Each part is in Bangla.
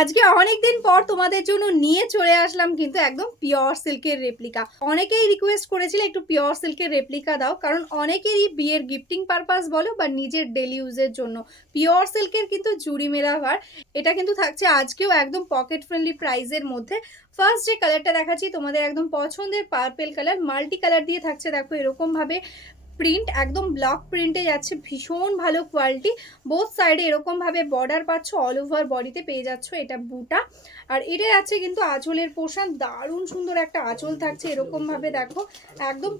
আজকে অনেকদিন পর তোমাদের জন্য নিয়ে চলে আসলাম কিন্তু একদম পিওর সিল্কের রেপ্লিকা। অনেকেই রিকোয়েস্ট করেছিল একটু পিওর সিল্কের রেপ্লিকা দাও, কারণ অনেকেরই বিয়ের গিফটিং পারপাস বলো বা নিজের ডেলি ইউজের জন্য পিওর সিল্কের কিন্তু জুড়ি মেরা ভার। এটা কিন্তু থাকছে আজকেও একদম পকেট ফ্রেন্ডলি প্রাইসের মধ্যে। ফার্স্ট যে কালারটা দেখাচ্ছি তোমাদের একদম পছন্দের পার্পেল কালার, মাল্টি কালার দিয়ে থাকছে। দেখো এরকম ভাবে প্রিন্ট একদম ব্লক প্রিন্টে যাচ্ছে, ভীষণ ভালো কোয়ালিটি। বোথ সাইডে এরকম ভাবে বর্ডার পাচ্ছ, অল ওভার বডিতে পেয়ে যাচ্ছ এটা বুটা। আর এটা আছে কিন্তু আঁচলের পোর্শন, দারুণ সুন্দর একটা আঁচল থাকছে এরকম ভাবে। দেখো একদম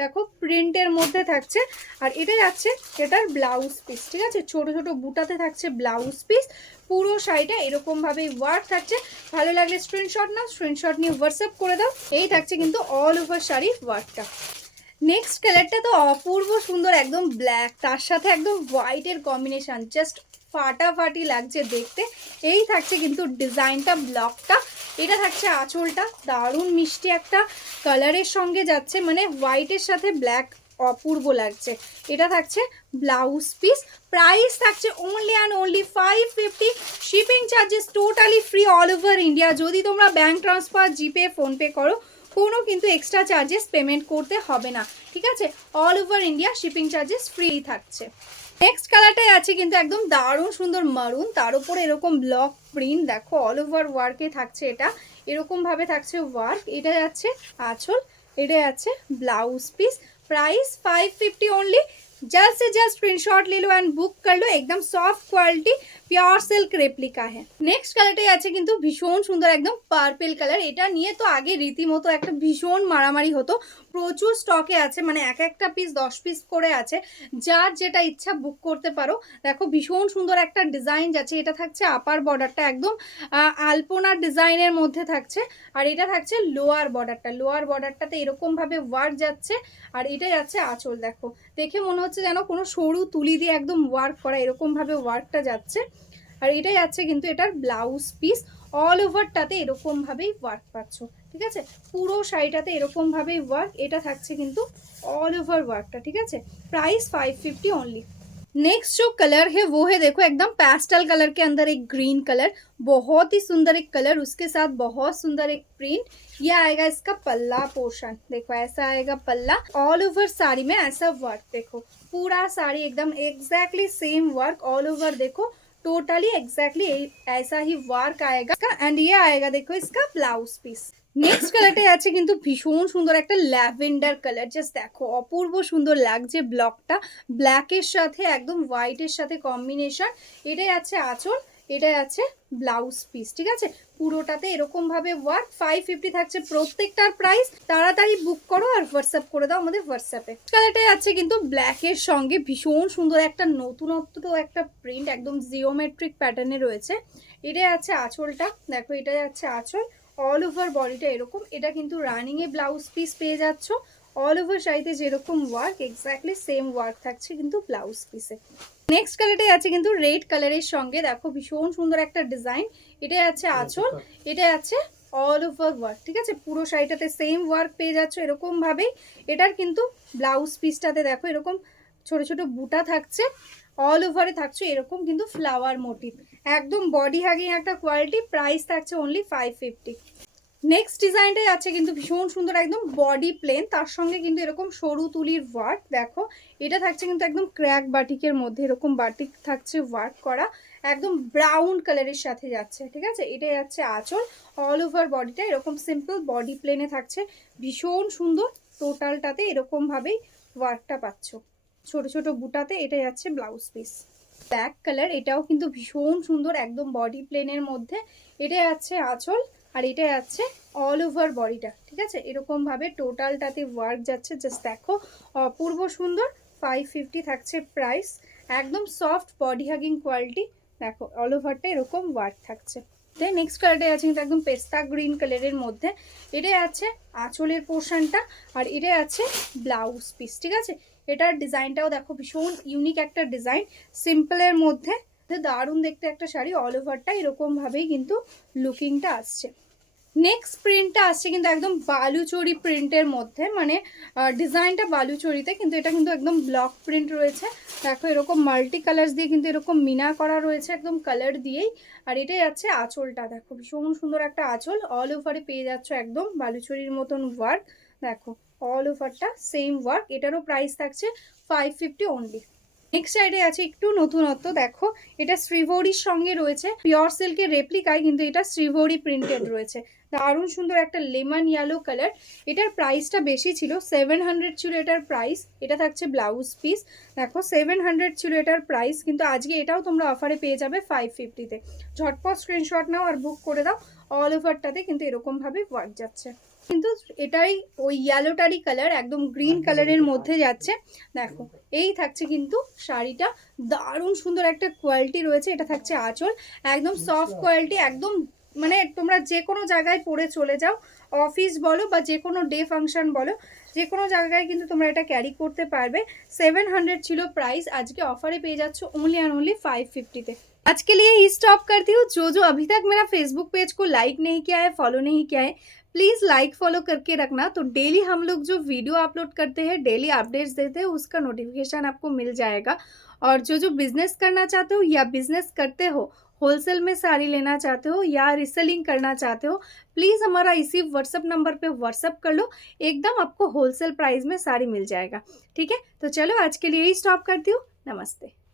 দেখো প্রিন্টের মধ্যে থাকছে। আর এটা যাচ্ছে এটার ব্লাউজ পিস, ঠিক আছে, ছোট ছোট বুটাতে থাকছে ব্লাউজ পিস। পুরো শাড়িটা এরকম ভাবে ওয়ার্ক থাকছে। ভালো লাগলে স্ক্রিনশট নাও, স্ক্রিনশট নিয়ে হোয়াটসঅ্যাপ করে দাও। এই থাকছে কিন্তু অল ওভার শাড়ির ওয়ার্কটা। নেক্সট কালারটা তো অপূর্ব সুন্দর, একদম ব্ল্যাক, তার সাথে একদম হোয়াইটের কম্বিনেশন, জাস্ট ফাটাফাটি লাগছে দেখতে। এই থাকছে কিন্তু ডিজাইনটা, ব্লকটা। এটা থাকছে আঁচলটা, দারুণ মিষ্টি একটা কালারের সঙ্গে যাচ্ছে, মানে হোয়াইটের সাথে ব্ল্যাক অপূর্ব লাগছে। এটা থাকছে ব্লাউজ পিস। প্রাইস থাকছে only and only 550। Shipping charges totally free all over India. যদি তোমরা ব্যাঙ্ক ট্রান্সফার, জিপে, ফোনপে করো, কোনো কিন্তু এক্সট্রা চার্জেস পেমেন্ট করতে হবে না, ঠিক আছে। All over India shipping charges free থাকছে। নেক্সট কালারটাই আছে কিন্তু একদম দারুণ সুন্দর মারুন, তার উপরে এরকম ব্লক প্রিন্ট। দেখো অল ওভার ওয়ার্কে থাকছে, এটা এরকম ভাবে থাকছে ওয়ার্ক। এটা যাচ্ছে আঁচল, এটা যাচ্ছে ব্লাউজ পিস। Price 550 only. जल्द से जल्द स्क्रीनशॉट ले लो एंड बुक कर लो। एकदम soft quality pure silk replica है। নেক্সট কালারটাই আছে কিন্তু ভীষণ সুন্দর, একদম পার্পেল কালার। এটা নিয়ে তো আগে রীতিমতো একটা ভীষণ মারামারি হতো, প্রচুর স্টকে আছে, মানে এক একটা পিস 10 পিস করে আছে। যার যেটা ইচ্ছা বুক করতে পারো। দেখো ভীষণ সুন্দর একটা ডিজাইন যাচ্ছে। এটা থাকছে আপার বর্ডারটা একদম আলপনার ডিজাইনের মধ্যে থাকছে। আর এটা থাকছে লোয়ার বর্ডারটা, লোয়ার বর্ডারটাতে এরকম ভাবে ওয়ার্ক যাচ্ছে। আর এটা যাচ্ছে আঁচল। দেখো দেখে মনে হচ্ছে যেন কোনো সরু তুলি দিয়ে একদম ওয়ার্ক করা, এরকম ভাবে ওয়ার্কটা যাচ্ছে। আর এটা যাচ্ছে কিন্তু এটার ব্লাউজ পিস। অল ওভারটাতে এরকম ভাবেই ওয়ার্ক পাচ্ছ, ঠিক আছে। পুরো শাড়িটাতে এরকম ভাবেই ওয়ার্ক। এটা থাকছে কিন্তু ऑल ओवर वर्कটা, ঠিক আছে। Price 550 only. नेक्स्ट जो कलर है वो है, देखो एकदम पेस्टल कलर के अंदर एक ग्रीन कलर, बहुत ही सुंदर एक कलर, उसके साथ बहुत सुंदर एक प्रिंट। ये आएगा इसका पल्ला पोर्शन। देखो ऐसा आएगा पल्ला। ऑल ओवर साड़ी में ऐसा वर्क, देखो पूरा साड़ी एकदम exactly same work all over. देखो टोटली एग्जैक्टली ऐसा ही वर्क आएगा एंड ये आएगा देखो इसका ब्लाउज पीस। নেক্সট কালারটাই আছে কিন্তু ভীষণ সুন্দর একটা ল্যাভেন্ডার কালার। জাস্ট দেখো অপূর্ব সুন্দর লাগছে ব্লকটা, ব্ল্যাকের সাথে একদম হোয়াইটের সাথে কম্বিনেশন। এটাই আছে আঁচল, এটাই আছে ব্লাউজ পিস, ঠিক আছে। পুরোটাতে এরকম ভাবে ওয়ার্ক। 550 থাকছে প্রত্যেকটার প্রাইস। তাড়াতাড়ি বুক করো আর হোয়াটসঅ্যাপ করে দাও আমাদের হোয়াটসঅ্যাপে। কালারটাই আছে কিন্তু ব্ল্যাকের সঙ্গে ভীষণ সুন্দর একটা নতুনত্ব একটা প্রিন্ট, একদম জিওমেট্রিক প্যাটার্নে রয়েছে। এটাই আছে আঁচলটা, দেখো এটাই আছে আঁচল। অল ওভার বডিটা এরকম। এটা কিন্তু রানিং এ ব্লাউজ পিস পেয়ে যাচ্ছ। অল ওভার শাড়িতে যেরকম ওয়ার্ক এক্স্যাক্টলি সেম ওয়ার্ক থাকছে কিন্তু ব্লাউজ পিসে। নেক্সট কালারটাই আছে কিন্তু রেড কালারের সঙ্গে। দেখো ভীষণ সুন্দর একটা ডিজাইন। এটাই আছে আঁচল, এটা আছে অল ওভার ওয়ার্ক, ঠিক আছে। পুরো শাড়িটাতে সেম ওয়ার্ক পেয়ে যাচ্ছ এরকম ভাবেই। এটার কিন্তু ব্লাউজ পিসটাতে দেখো এরকম ছোট ছোট বুটা থাকছে। অল ওভারে থাকছে এরকম কিন্তু ফ্লাওয়ার মোটিভ, একদম বডি হ্যাগিং একটা কোয়ালিটি। প্রাইস থাকছে অনলি 550। নেক্সট ডিজাইনটাই আছে কিন্তু ভীষণ সুন্দর, একদম বডি প্লেন, তার সঙ্গে কিন্তু এরকম সরু তুলির ওয়ার্ক। দেখো এটা থাকছে কিন্তু একদম ক্র্যাক বাটিকের মধ্যে, এরকম বাটিক থাকছে ওয়ার্ক করা, একদম ব্রাউন কালারের সাথে যাচ্ছে, ঠিক আছে। এটা যাচ্ছে আঁচল। অল ওভার বডিটা এরকম সিম্পল বডি প্লেনে থাকছে, ভীষণ সুন্দর। টোটালটাতে এরকম ভাবেই ওয়ার্কটা পাচ্ছ ছোট ছোট বুটাতে। এটা যাচ্ছে ব্লাউজ পিস। ব্ল্যাক কালার, এটাও কিন্তু ভীষণ সুন্দর, একদম বডি প্লেনের মধ্যে। এটা যাচ্ছে আঁচল, আর এটা যাচ্ছে অল ওভার বডিটা, ঠিক আছে। এরকম ভাবে টোটালটাতে ওয়ার্ক যাচ্ছে। জাস্ট দেখো অপূর্ব সুন্দর। 550 থাকছে প্রাইস। একদম সফট বডি হাগিং কোয়ালিটি। দেখো অল ওভারটা এরকম ওয়ার্ক থাকছে। দেন নেক্সট কালারটা আছে কিন্তু একদম পেস্তা গ্রিন কালারের মধ্যে। এটাই আছে আঁচলের পোর্শনটা, আর এটাই আছে ব্লাউজ পিস, ঠিক আছে। এটার ডিজাইনটাও দেখো ভীষণ ইউনিক একটা ডিজাইন, সিম্পলের মধ্যে দারুণ দেখতে একটা শাড়ি। অল ওভারটা এরকম ভাবেই কিন্তু লুকিংটা আসছে। নেক্সট প্রিন্টটা আসছে কিন্তু একদম বালুচরি প্রিন্টের মধ্যে, মানে ডিজাইনটা বালুচরিতে, কিন্তু এটা কিন্তু একদম ব্লক প্রিন্ট রয়েছে। দেখো এরকম মাল্টি কালার্স দিয়ে কিন্তু এরকম মিনা করা রয়েছে একদম কালার দিয়েই। আর এটাই যাচ্ছে আঁচলটা, দেখো ভীষণ সুন্দর একটা আঁচল, অল ওভারে পেয়ে যাচ্ছ একদম বালুচরির মতন ওয়ার্ক। দেখো অল ওভারটা সেম ওয়ার্ক, এটারও প্রাইস থাকছে 550 অনলি। নেক্সট সাইডে আছে একটু নতুনত্ব, দেখো এটা শ্রীভৌরির সঙ্গে রয়েছে, পিওর সিল্কের রেপ্লিকায় কিন্তু এটা শ্রীভৌরি প্রিন্টেড রয়েছে। দারুণ সুন্দর একটা লেমন ইয়েলো কালার। এটার প্রাইসটা বেশি ছিল, 700 ছিল এটার প্রাইস। এটা থাকছে ব্লাউজ পিস, দেখো 700 ছিল এটার প্রাইস, কিন্তু আজকে এটাও তোমরা অফারে পেয়ে যাবে 550-তে। ঝটপট স্ক্রিনশট নাও আর বুক করে দাও। অল ওভারটাতে কিন্তু এরকমভাবে ওয়ার্ক যাচ্ছে, কিন্তু এটাই ওই ইয়েলোটারই কালার, একদম গ্রিন কালারের মধ্যে যাচ্ছে। দেখো এই থাকছে কিন্তু শাড়িটা, দারুণ সুন্দর একটা কোয়ালিটি রয়েছে। এটা থাকছে আঁচল, একদম সফট কোয়ালিটি, একদম মানে তোমরা যে কোনো জায়গায় পরে চলে যাও, অফিস বলো বা যে কোনো ডে ফাংশন বলো, যে কোনো জায়গায় কিন্তু তোমরা এটা ক্যারি করতে পারবে। 700 ছিল प्राइस, आज के ऑफर पे जाच्छो ओनली एंड ओनली 550 তে। आज के लिए ही स्टॉप करती हूँ। जो अभी तक मेरा फेसबुक पेज को लाइक नहीं किया है, फॉलो नहीं किया है, प्लीज़ लाइक फॉलो करके रखना। तो डेली हम लोग जो वीडियो अपलोड करते हैं, डेली अपडेट्स देते हैं, उसका नोटिफिकेशन आपको मिल जाएगा। और जो बिजनेस करना चाहते हो या बिजनेस करते हो, होलसेल में साड़ी लेना चाहते हो या रीसेलिंग करना चाहते हो, प्लीज़ हमारा इसी व्हाट्सअप नंबर पे व्हाट्सअप कर लो, एकदम आपको होलसेल प्राइस में साड़ी मिल जाएगा। ठीक है, तो चलो आज के लिए ही स्टॉप करती हूँ। नमस्ते।